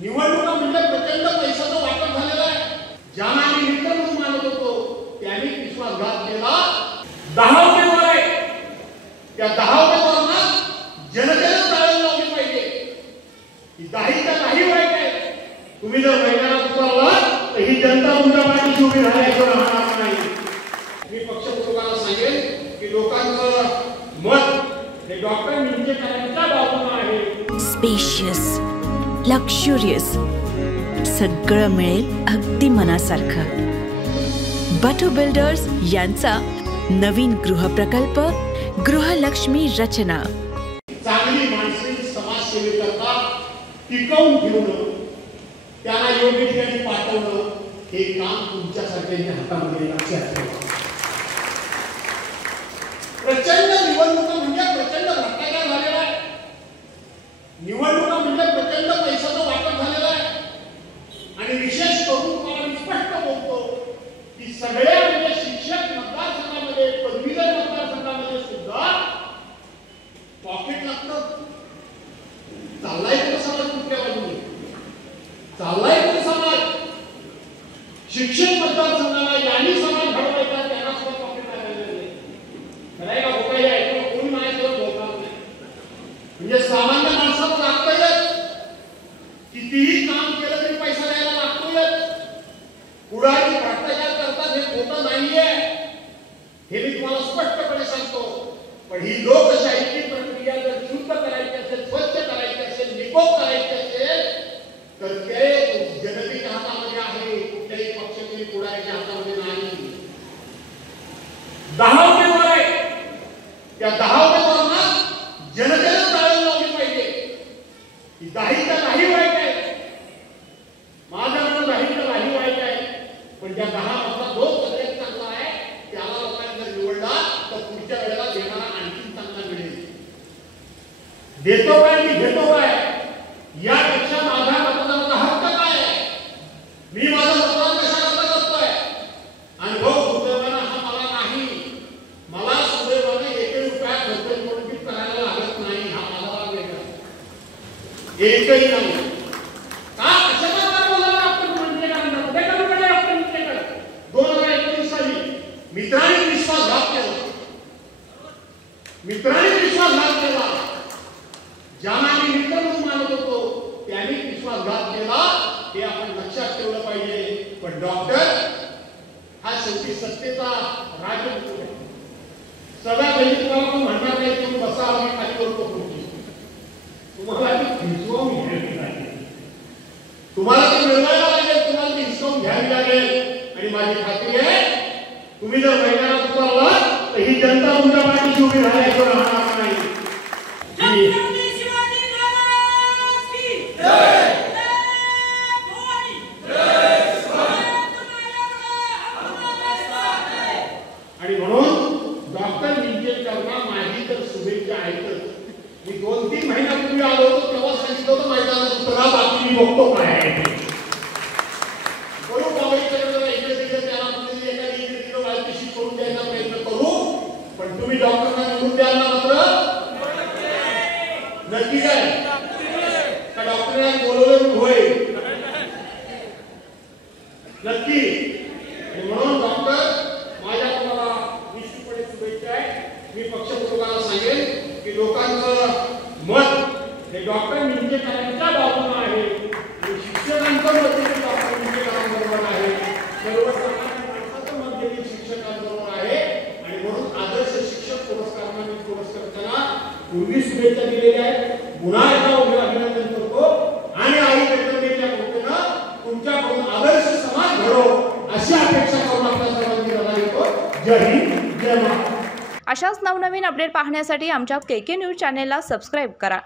निवडणुका म्हणजे प्रचंड पैशाचं वाटप झालेलं आहे. ज्यांना आम्ही मित्र म्हणून मानत होतो त्यांनी विश्वासघात केला. 10 उमेदवार आहे, त्या 10 उमेदवारांना जनतेने ताळी लावली पाहिजे. ही 10च्या 10 वाईट आहे. तुम्ही जर मैदानात उतरलात तर ही जनता तुमच्या पाठीशी उभी राहायचं राहणार नाही. मी पक्षप्रमुखांना सांगेन की लोकांचं मत हे डॉक्टर निंचेकरांच्या बाजूने आहे. स्पेशियस, लक्झुरियस, सगळं मिळेल अगदी मनासारखं. बटू बिल्डर्स यांचा नवीन गृहप्रकल्प गृहलक्ष्मी रचना. चांगली माणसे समाजसेवेकरता टिकवून ठेवणं, त्यांना योग्य ठिकाणी पाठवणं हे काम तुमच्यासारख्यांच्या हातामध्ये. लक्षात ठेवा. प्रचंड निवडणुका म्हणजे प्रचंड भ्रष्टाचार झालेला आहे. निवडणुका म्हणजे प्रचंड पैशाचं वाटप झालेलं आहे. आणि विशेष करून तुम्हाला मी स्पष्ट बोलतो की सगळ्या म्हणजे शिक्षक मतदारसंघामध्ये, पदवीधर मतदारसंघामध्ये सुद्धा पॉकेट लागतं. चाललाय तो समाज कुठल्या बाजूने चाललाय तो समाज. शिक्षक मतदारसंघाला यांनी समाज घडवायचा, त्यांना सुद्धा पॉकेट लागायला नाही. खरंय का होता आहे कोणी माझ्यासोबत बोलणार नाही. म्हणजे सामान्य माणसाला लागतंय. कितीही काम केलं तरी पैसा द्यायला लागतोय. पुढारी भ्रष्टाचार करतात हे खोटं नाहीये, हे मी तुम्हाला स्पष्टपणे सांगतो. पण ही लोकशाहीची प्रक्रिया जर शुद्ध करायची असेल, स्वच्छ करायची असेल, निकोप करायची असेल तर ते जनतेच्या हातामध्ये आहे, कुठल्याही पक्षातील पुढाऱ्याच्या हातामध्ये नाही. 10 उमेदवार आहे, त्या 10 उमेदवारांना जनतेने ताळी लावली पाहिजे. ही 10च्या 10 वाईट आहे. माझ्या म्हणून 10च्या 10 वाईट आहे. पण त्या 10 मधला जो सगळ्यात चांगला आहे त्याला लोकांनी जर निवडला तर पुढच्या वेळेला देणारा आणखी चांगला मिळेल. देतो काय मी घेतो काय यापेक्षा माझा मतदानाचा हक्क काय आहे, मी माझं मतदान कशाकरता करतोय. आणि भाऊ सुदैवानं हा मला नाही, मला सुदैवानं 1 रुपया खर्च निवडणुकीत करायला लागत नाही. हा मला वेगळा एकही नाही. का कशाप्रकारे बोलायला आपण मंत्र्यांना कुठे कमी पडे आपण मंत्र्यांकडे. 2019 साली मित्रांनी विश्वासघात केला. मित्रांनी विश्वासघात केला. ज्यांना आम्ही मित्र म्हणून मानत होतो त्यांनी विश्वासघात केला. हे आपण लक्षात ठेवलं पाहिजे. पण डॉक्टर हा शेवटी सत्तेचा राजदूत आहे. सगळ्या काही तुम्हाला पण म्हणणार नाही तुम्ही बसा आम्ही खाली करतो तुमची. तुम्हाला ती हिसकावून घ्यावी लागेल. तुम्हाला ती मिळवायला लागेल, तुम्हाला ती हिसकावून घ्यावी लागेल. आणि माझी खात्री आहे तुम्ही जर मैदानात उतरलात तर ही जनता तुमच्या पाठीशी उभी राहायचं राहणार नाही. आणि म्हणून डॉक्टर निंचेकरांना माझी तर शुभेच्छा आहेतच. मी 2-3 महिन्यापूर्वी आलो होतो तेव्हा सांगितलं होतं मैदानात उतरा, बाकी मी बघतो काय आहे. करू बाबाईकडे इकडे तिकडे त्याला एखादी इकडे तिकडे वाळकीशी करून द्यायचा प्रयत्न करू. पण तुम्ही डॉक्टरना निवडून द्याल ना मात्र नक्की काय का डॉक्टरांना बोलवलं होय नक्की. म्हणून डॉक्टर माझ्या तुम्हाला निश्चितपणे शुभेच्छा आहे. मी पक्षप्रमुखांना सांगेन की लोकांचं मत हे डॉक्टर निंचेकरांच्या बाजूने आहे. शिक्षकांचं मत देखील डॉक्टर निंचेकरांबरोबर आहे. सर्वसामान्य माणसाचं मत देखील शिक्षकांबरोबर आहे. आणि म्हणून आदर्श शिक्षक पुरस्कारांना मी पुरस्कारताना पूर्वी शुभेच्छा दिलेल्या आहेत. पुन्हा एकदा अभिनंदन करतो. आणि आई घटनेच्या कृपेनं तुमच्याकडून आदर्श समाज घडो अशी अपेक्षा करून आपल्या सर्वांची रजा घेतो. जय हिंद, जय महाराष्ट्र. अशाच नवनवीन अपडेट पाहण्यासाठी आमच्या KK न्यूज चॅनेलला सबस्क्राईब करा.